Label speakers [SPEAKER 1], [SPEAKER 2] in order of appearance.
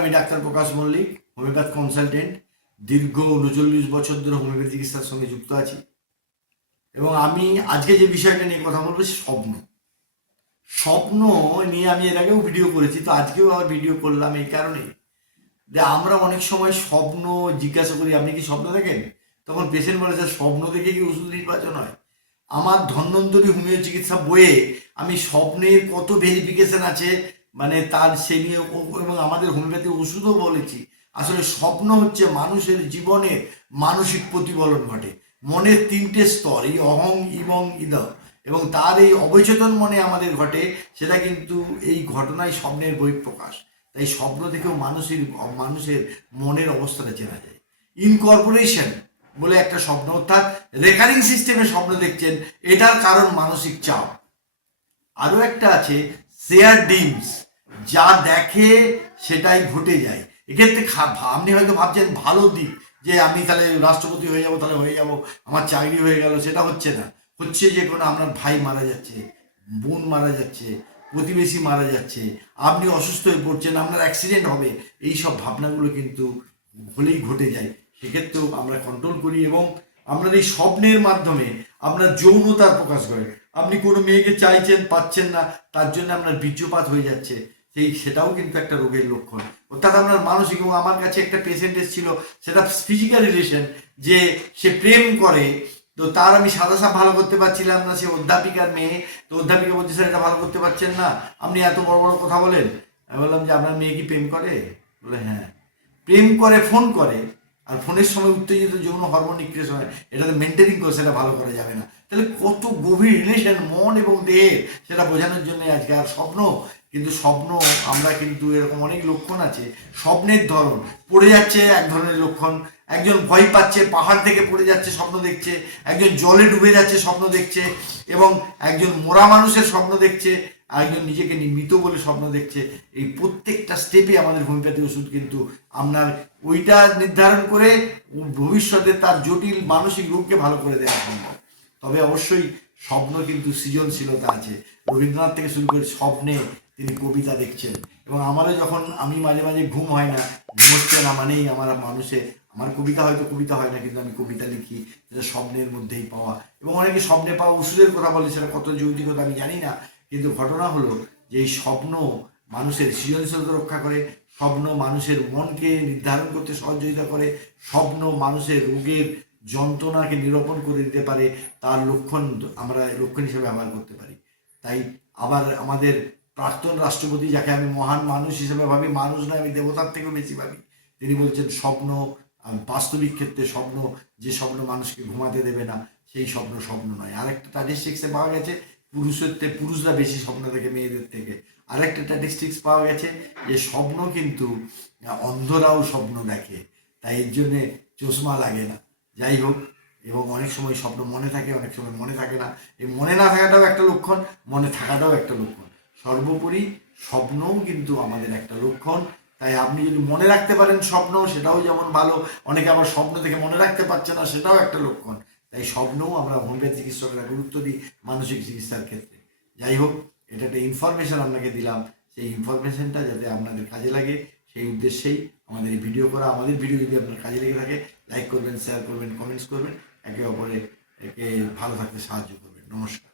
[SPEAKER 1] আমি doctor Prakash Mallick, homeopath consultant দীর্ঘ উনচল্লিশ বছর ধরে হোমিওপ্যাথি চিকিৎসার সঙ্গে যুক্ত আছি। এবং আমি আজকে যে বিষয়টা নিয়ে কথা বলব স্বপ্ন। স্বপ্ন নিয়ে আমি এর আগেও ভিডিও করেছি, তো আজকেও আবার ভিডিও করলাম এই কারণে। যে আমরা অনেক সময় স্বপ্ন জিজ্ঞাসা করি, আপনি কি স্বপ্ন দেখেন? তখন পেশেন্ট বলে, স্যার, স্বপ্ন দেখে কি ওষুধ নির্বাচন হয়? আমার ধন্বন্তরী হোমিও চিকিৎসা বইয়ে আমি স্বপ্নের কত ভেরিফিকেশন আছে মানে তার সে নিয়ে এবং আমাদের হোমিওপ্যাথি ওষুধও বলেছি। আসলে স্বপ্ন হচ্ছে মানুষের জীবনে মানসিক প্রতিফলন ঘটে। মনের তিনটে স্তর, এই অহং, ইমং, ইদ। এবং তার এই অবচেতন মনে আমাদের ঘটে, সেটা কিন্তু এই ঘটনায় স্বপ্নের বহিঃপ্রকাশ। তাই স্বপ্ন থেকেও মানুষের মানুষের মনের অবস্থাটা চেনা যায়। ইনকর্পোরেশন বলে একটা স্বপ্ন, অর্থাৎ রেকারিং সিস্টেমে স্বপ্ন দেখছেন, এটার কারণ মানসিক চাপ। আরও একটা আছে শেয়ার ডিমস যা দেখে সেটাই ঘটে যায়। এক্ষেত্রে আপনি হয়তো ভাবছেন ভালো দিক, যে আমি তাহলে রাষ্ট্রপতি হয়ে যাব, তাহলে হয়ে যাব, আমার চাকরি হয়ে গেল, সেটা হচ্ছে না। হচ্ছে যে কোনো আপনার ভাই মারা যাচ্ছে, বোন মারা যাচ্ছে, প্রতিবেশী মারা যাচ্ছে, আপনি অসুস্থ হয়ে পড়ছেন, আপনার অ্যাক্সিডেন্ট হবে, এই সব ভাবনাগুলো কিন্তু হলেই ঘটে যায়। সেক্ষেত্রেও আমরা কন্ট্রোল করি এবং আপনার এই স্বপ্নের মাধ্যমে আপনার যৌনতার প্রকাশ করে। আপনি কোনো মেয়েকে চাইছেন, পাচ্ছেন না, তার জন্য আপনার বীর্যপাত হয়ে যাচ্ছে। সেই সেটাও কিন্তু একটা রোগের লক্ষণ। অর্থাৎ আপনার মানসিক এবং আমার কাছে একটা পেশেন্ট এসেছিল, সেটা ফিজিক্যাল রিলেশন যে সে প্রেম করে, তো তার আমি সাদা সাপ ভালো করতে পারছিলাম না, সে অধ্যাপিকার মেয়ে, তো অধ্যাপিকা বলছে, স্যার, এটা ভালো করতে পারছেন না, আপনি এত বড় বড় কথা বলেন। আমি বললাম যে, আপনার মেয়ে কি প্রেম করে? বলে হ্যাঁ। প্রেম করে, ফোন করে, আর ফোনের সময় উত্তেজিত যৌন হরমোন নিক্রিয়েশ হয়, এটাতে মেনটেনিং করে সেটা ভালো করা যাবে না। তাহলে কত গভীর রিলেশন মন এবং দেহের, সেটা বোঝানোর জন্য আজকে আর স্বপ্ন কিন্তু স্বপ্ন, আমরা কিন্তু এরকম অনেক লক্ষণ আছে, স্বপ্নের ধরন। পড়ে যাচ্ছে এক ধরনের লক্ষণ, একজন ভয় পাচ্ছে, পাহাড় থেকে পড়ে যাচ্ছে, স্বপ্ন দেখছে, একজন জলে ডুবে যাচ্ছে, স্বপ্ন দেখছে, এবং একজন মোরা মানুষের স্বপ্ন দেখছে আর একজন নিজেকে মৃত বলে স্বপ্ন দেখছে। এই প্রত্যেকটা স্টেপে আমাদের হোমিওপ্যাথি ওষুধ কিন্তু আপনার ওইটা নির্ধারণ করে ভবিষ্যতে তার জটিল মানসিক রোগকে ভালো করে দেওয়া সম্ভব। তবে অবশ্যই স্বপ্ন কিন্তু সৃজনশীলতা আছে। রবীন্দ্রনাথ থেকে শুরু করে স্বপ্নে তিনি কবিতা দেখছেন। এবং আমারও যখন আমি মাঝে মাঝে ঘুম হয় না, ঘুম হচ্ছে না মানেই আমার মানুষে, আমার কবিতা হয়তো কবিতা হয় না, কিন্তু আমি কবিতা লিখি, যেটা স্বপ্নের মধ্যেই পাওয়া। এবং অনেকে স্বপ্নে পাওয়া ওষুধের কথা বলে, সেটা কত যৌতিকতা আমি জানি না, কিন্তু ঘটনা হলো যে এই স্বপ্ন মানুষের সৃজনশীলতা রক্ষা করে, স্বপ্ন মানুষের মনকে নির্ধারণ করতে সহযোগিতা করে, স্বপ্ন মানুষের রোগের যন্ত্রণাকে নিরূপণ করে দিতে পারে, তার লক্ষণ আমরা, লক্ষণ হিসেবে ব্যবহার করতে পারি। তাই আবার আমাদের প্রাক্তন রাষ্ট্রপতি যাকে আমি মহান মানুষ হিসেবে ভাবি, মানুষ নয়, আমি দেবতার থেকেও বেশি ভাবি। তিনি বলছেন, স্বপ্ন বাস্তবিক ক্ষেত্রে স্বপ্ন, যে স্বপ্ন মানুষকে ঘুমাতে দেবে না, সেই স্বপ্ন স্বপ্ন নয়। আরেকটা স্ট্যাটিস্টিক্সে পাওয়া গেছে পুরুষের পুরুষরা বেশি স্বপ্ন দেখে মেয়েদের থেকে। আরেকটা স্ট্যাটিস্টিক্স পাওয়া গেছে যে স্বপ্ন কিন্তু অন্ধরাও স্বপ্ন দেখে। তাই এর জন্যে চশমা লাগে না। যাই হোক, এবং অনেক সময় স্বপ্ন মনে থাকে, অনেক সময় মনে থাকে না। এই মনে না থাকাটাও একটা লক্ষণ, মনে থাকাটাও একটা লক্ষণ। সর্বোপরি স্বপ্নও কিন্তু আমাদের একটা লক্ষণ। তাই আপনি যদি মনে রাখতে পারেন স্বপ্ন, সেটাও যেমন ভালো, অনেকে আবার স্বপ্ন থেকে মনে রাখতে পারছে না, সেটাও একটা লক্ষণ। তাই স্বপ্নও আমরা হোমিওপ্যাথি চিকিৎসকরা গুরুত্ব দিই মানসিক চিকিৎসার ক্ষেত্রে। যাই হোক, এটা একটা ইনফরমেশন আপনাকে দিলাম। সেই ইনফরমেশনটা যাতে আপনাদের কাজে লাগে, সেই উদ্দেশ্যেই আমাদের এই ভিডিও করা। আমাদের ভিডিও যদি আপনার কাজে লেগে থাকে লাইক করবেন শেয়ার করবেন কমেন্টস করবেন। একে অপরে একে ভালো থাকতে সাহায্য করবেন। নমস্কার।